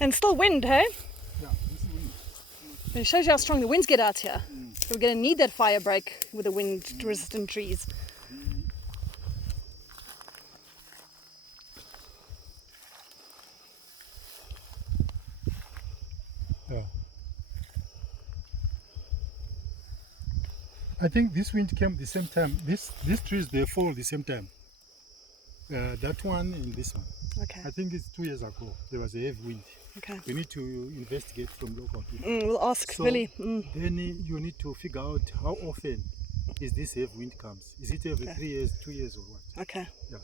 And still wind, hey? Yeah, this wind. It shows you how strong the winds get out here. So we're going to need that fire break with the wind-resistant trees. Yeah. I think this wind came the same time. These trees, they fall the same time. That one and this one. Okay. I think it's 2 years ago. There was a heavy wind. Okay. We need to investigate from local people. We'll ask So Billy. then you need to figure out how often is this heavy wind comes. Is it every 3 years, 2 years or what? Okay. Yeah.